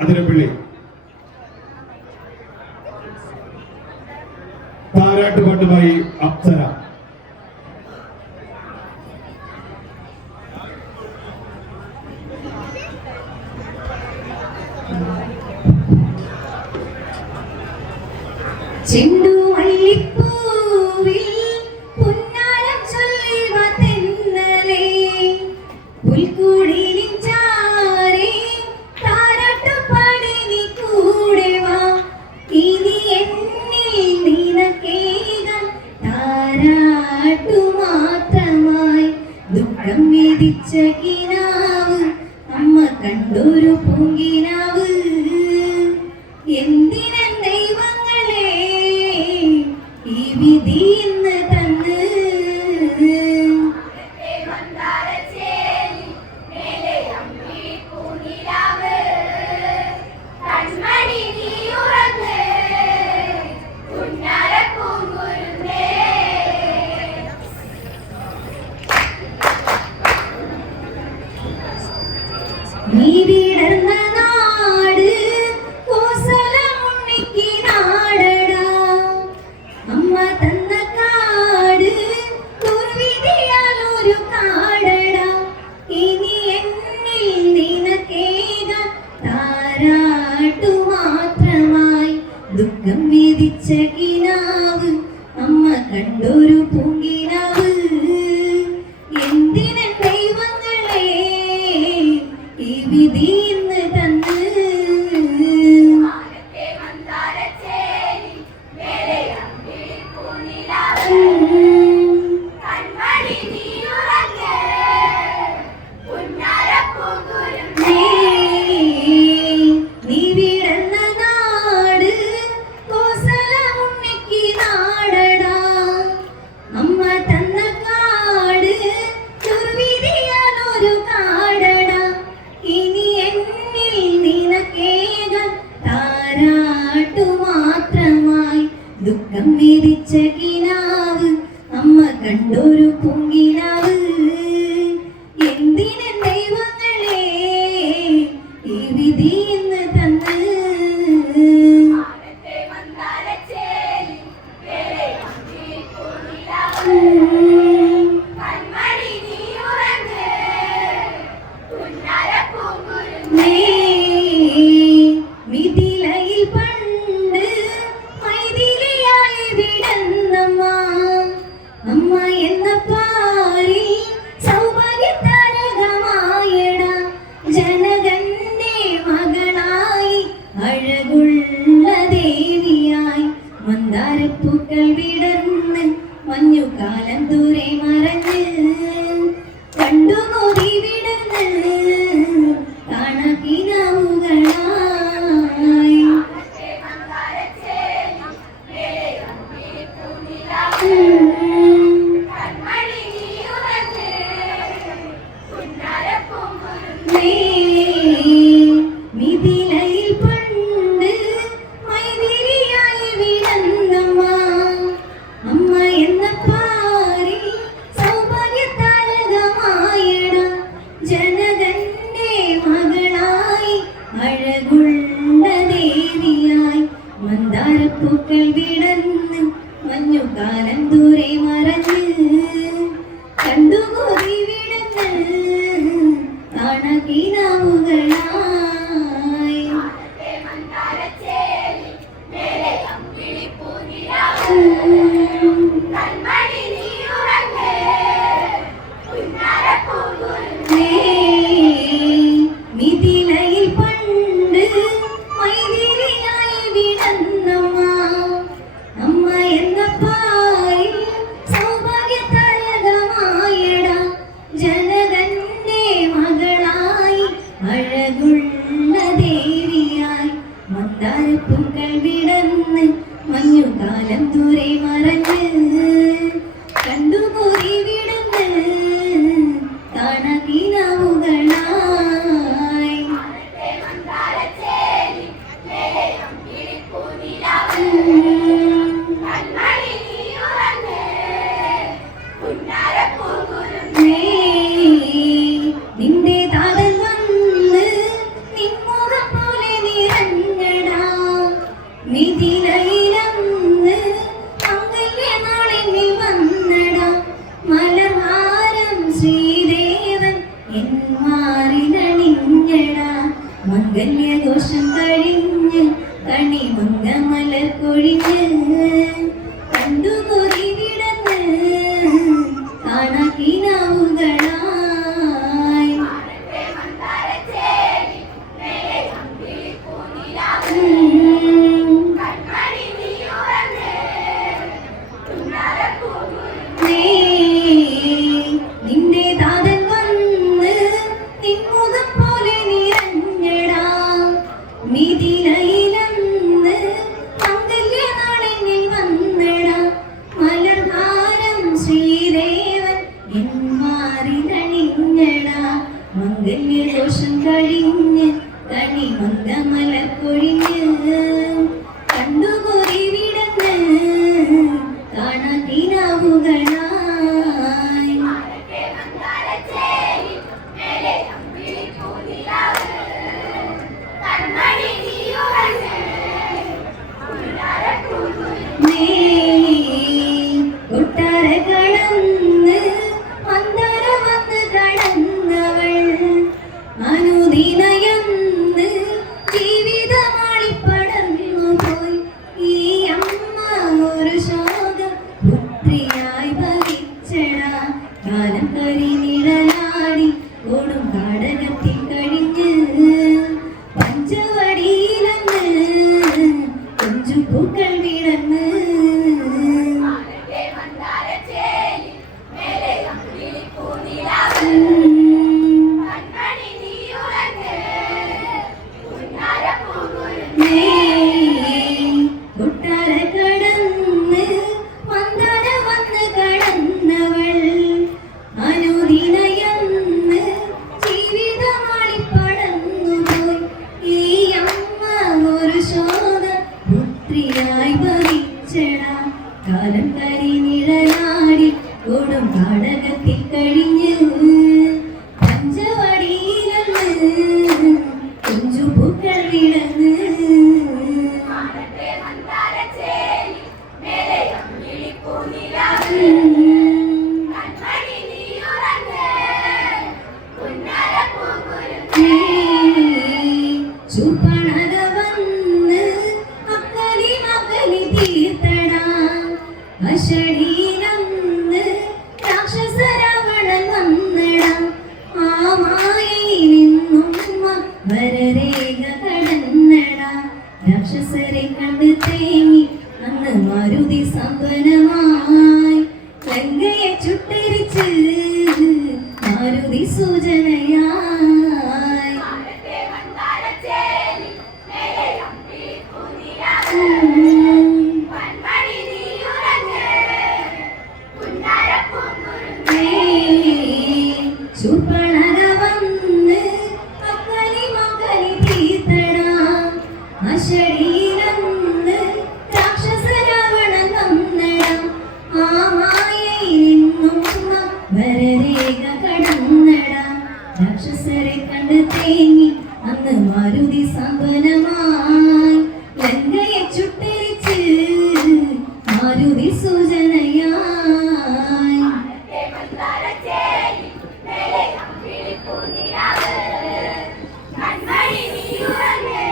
അതിരപ്പള്ളി താരാട്ടുപാട്ടുമായി അപ്സര. അമ്മ കണ്ടൊരു പൂങ്കിനാവ് എന്തിന ദൈവങ്ങളെ ഈ വിധി ഇന്ന് തന്ന് നീ വിടർന്ന നാട് കോസലമുണ്ണിക്ക് നാടടാ അമ്മ തന്ന കാട് ദുർവിധിയാൽ ഒരു കാടടാ ഇനി എന്നിൽ നിനക്കേകാൻ താരാട്ടു മാത്രമായി ദുഃഖം വിധിച്ച കിനാവ് അമ്മ കണ്ടൊരു പൂങ്കിനാവ് എന്തിനെ ദൈവങ്ങളെ ഈ വിധി ഇന്ന് തന്ന് നീ വിടർന്ന നാട് കോസലമുണ്ണിക്ക് നാടടാ അമ്മ തന്ന കാട് ദുർവിധിയാൽ ഒരു കാടടാ ഇനി എന്നിൽ നിനക്കേകാൻ താരാട്ടു മാത്രമായി ദുഃഖം വിധിച്ച കിനാവ് അമ്മ കണ്ടൊരു പൂങ്കിനാവ് എന്തിനെ ദൈവങ്ങളെ ഈ വിധി ഇന്ന് തന്ന് മിഥിലയിൽ പണ്ട് മൈഥിലിയായി വിടന്നമ്മ അമ്മ എന്ന പാരിൽ സൗഭാഗ്യതാരകമായട ജനകന്റെ മകളായി അഴകുള്ള ദേവിയായി മന്ദാരപ്പൂക്കൾ വിടർന്ന് മഞ്ഞുകാലം ദൂരെ മറഞ്ഞ് കണ്ടു നോതി വിടർന്ന് കാണാക്കിനാവുകളായി മിഥിലയിൽ പണ്ട് മൈഥിലിയായി വിടന്നമ്മ അമ്മ എന്ന പാരിൽ സൗഭാഗ്യതാരകമായട ജനകന്റെ മകളായി അഴകുള്ള ദേവിയായി മന്ദാരപ്പൂക്കൾ വിടർന്ന് മഞ്ഞുകാലം ദൂരെ മറഞ്ഞ് കണ്ടുപോയി വിടന്ന് കാണാക്കിനാവുകളായി മിഥിലയിൽ പണ്ട് മൈഥിലിയായി വിടന്നമ്മ അമ്മ എന്ന പാരിൽ സൗഭാഗ്യതാരകമായട ജനകന്റെ മകളായി അഴകുള്ള ദേവിയായി മന്ദാരപ്പൂക്കൾ വിടർന്ന് മഞ്ഞുകാലം ദൂരെ മറഞ്ഞ് കണ്ടുപോയി വിടന്ന് കാണാക്കിനാവുകളായി നിന്റെ താതൻ വന്ന് നിൻമുഖം പോലെ മംഗല്യഘോഷം കഴിഞ്ഞ് കണിമംഗമല കൊഴിഞ്ഞ് കണ്ടുകൊതി വിടന്ന് കാണാക്കിനാവുകളായി നിന്റെ താതൻ വന്ന് നിൻമുഖം പോലെ നിറഞ്ഞടാ മിഥിലയിലന്ന് മംഗല്യനാളിൽ വന്നടാ മലർഹാരം ശ്രീദേവൻ എന്മാറിതണിഞ്ഞടാ മംഗല്യഘോഷം കഴിഞ്ഞ് കണിമംഗമല കൊഴിഞ്ഞ് കണ്ടുകൊതി വിടന്ന് കാണാക്കിനാവുകളായി കൊട്ടാര കടന്ന് മന്ദര വന്ന് കടന്നവൾ അനുദിനയന്ന് ജീവിതമാളിപ്പടർന്നു പോയി ഈ അമ്മ ഒരു ശോകം പുത്രിയായി ഭവിച്ചടാ കാലം കരിനിഴലാടി ഓടും കാടകത്തിൽ കഴിഞ്ഞ് പഞ്ചവടിയിലന്ന് കൊഞ്ചു പൂക്കൾ വിടന്ന് കൊട്ടാര കടന്ന് മന്ദര വന്ന് കടന്നവൾ അനുദിനയന്ന് ജീവിതമാളിപ്പടർന്നു പോയി ഈ അമ്മ ഒരു ശോക പുത്രിയായി ഭവിച്ചടാ കാലം കരിനിഴലാടി കൊടും കാടകത്തിൽ കഴിഞ്ഞ് പഞ്ചവടിയിലന്ന് കൊഞ്ചു പൂക്കൾ വിടന്ന് ചുപ്പണക വന്ന് അക്കലി മകലി തീർത്തടാ അഷടീലന്ന് രാക്ഷസ രാവണൻ വന്നടാ ആ മായയിൽ നിന്നും വരരേഖ കടന്നടാ രാക്ഷസരെ കണ്ട് തേങ്ങി അന്ന് മാരുതി സമ്പന്നമായി ലങ്കയെ ചുട്ടരിച്ച് മാരുതി സൂചനയായി ചുപ്പണക വന്ന് അക്കലി മകലി തീർത്തടാ അഷടീലന്ന് രാക്ഷസ രാവണൻ വന്നടാ ആ മായയിൽ നിന്നും വരരേഖ കടന്നടാ രാക്ഷസരെ കണ്ട് തേങ്ങി അന്ന് മാരുതി സമ്പന്നമായി ലങ്കയെ ചുട്ടരിച്ച് മാരുതി സൂചനയായി കൺമണി നീ ഉറങ്ങ്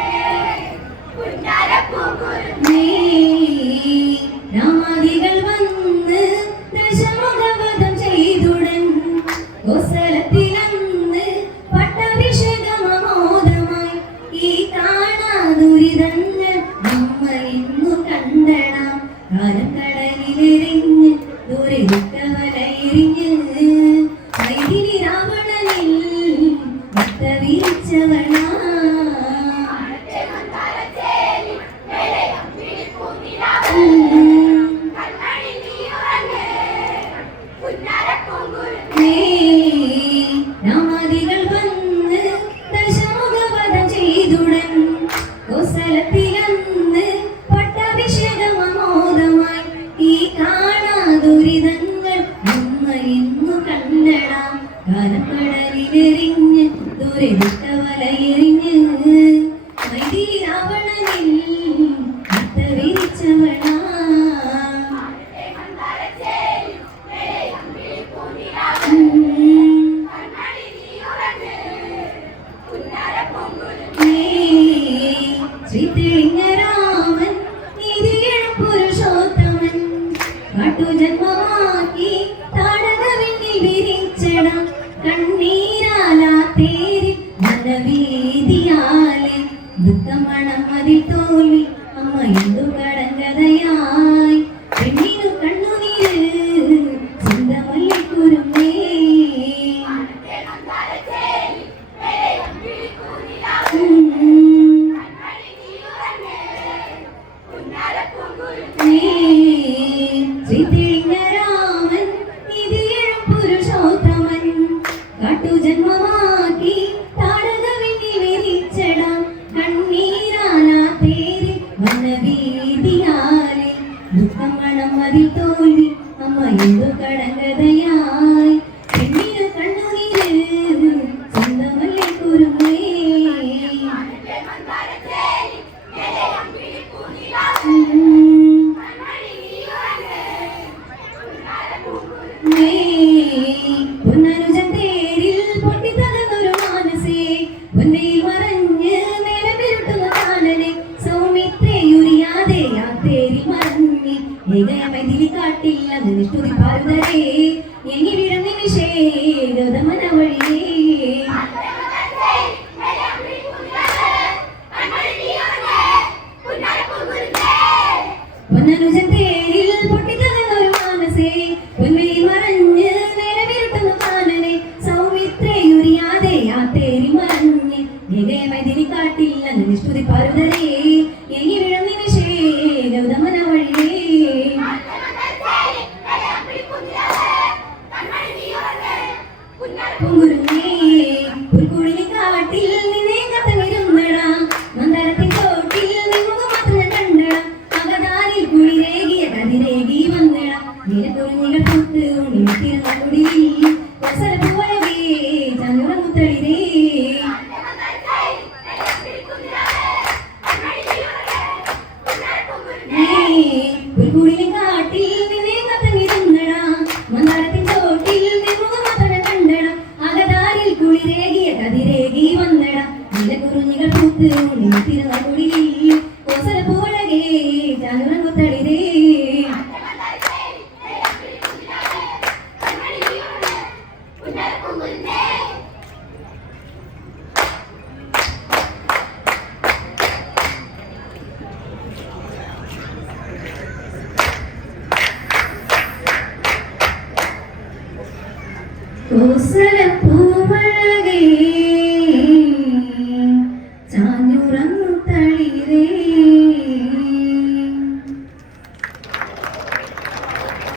ശ്രീതെളിഞ്ഞരാമൻ നീതിയെഴും പുരുഷോത്തമൻ കാട്ടുജന്മമാക്കി താടകവിന്നിൽ വിരിച്ചട കണ്ണീരാലാ തേരിൽ മനവീതിയാലെ ദുഃഖമണം അതിൽ തോൽവി അമ്മ എന്തു കടങ്കഥയായി പെണ്ണിനു കണ്ണുനീര് ചിന്തമല്ലിക്കുരുമേ ശ്രീതെളിഞ്ഞരാമൻ നീതിയെഴും പുരുഷോത്തമൻ കാട്ടുജന്മമാക്കി താടകവിന്നിൽ വിരിച്ചടാം കണ്ണീരാലാ തേരിൽ വനവീതിയാലെ ദുഃഖമണം അതിൽ തോൽവി അമ്മ എന്തു കടങ്കഥയായി പെണ്ണിനു കണ്ണുനീര് സ്വന്തമല്ലിക്കുരുമേ പൊന്നനുജൻ തേരിൽ പൊട്ടിത്തകർന്നൊരു മാനസേ പൊന്നയിൽ മറഞ്ഞ് നേരം ഇരുട്ടുന്ന കാനനെ സൗമിത്രയുരിയാതെ ആ തേരിൽ മറഞ്ഞ് ഏകയമതിലി കാട്ടില്ല നിഷ്ടുതി പാരുതരേ എങ്ങി വിടും നിമിഷേ ഗൗതമന വഴിയേ പൊന്നനുജൻ തേരിൽ പൊട്ടിത്തകർന്നൊരു മാനസേ പൊന്നയിൽ മറഞ്ഞ് നേരം ഇരുട്ടുന്ന കാനനെ സൗമിത്രയുരിയാതെ ആ തേരി മറഞ്ഞ് ഏകയമതിലി കാട്ടില്ല നിഷ്ടുതി പാരുതരേ എങ്ങി വിടും നിമിഷേ ഗൗതമന വഴിയേ പൂങ്കുരുന്നേ പുൽക്കുഴിലി കാട്ടിൽ നിന്നെ കത്തങ്ങിരുന്നടാ മന്ദരത്തിൻ തോട്ടിൽ നിമുഖം മാത്രം കണ്ടടാ അകതാരിൽ കുളിരേകിയ കതിരേകി വന്നടാ നിരക്കുറിഞ്ഞികൾ പൂത്ത് ഉണ്ണിത്തിരുന്ന കുടിയിൽ കൊസല പോയവേ ചങ്ങുറമുത്തളിരേ പുൽക്കുഴിലി കാട്ടിൽ നിന്നെ കത്തങ്ങിരുന്നടാ മന്ദരത്തിൻ തോട്ടിൽ നിമുഖം മാത്രം കണ്ടടാ അകതാരിൽ കുളിരേകിയ കതിരേകി വന്നടാ നിലക്കുറിഞ്ഞികൾ പൂത്ത് ഉണ്ണിത്തിരുന്ന കുടിയിൽ കൊസല പോഴകേ ചങ്ങുറമുത്തളിരേ കോസല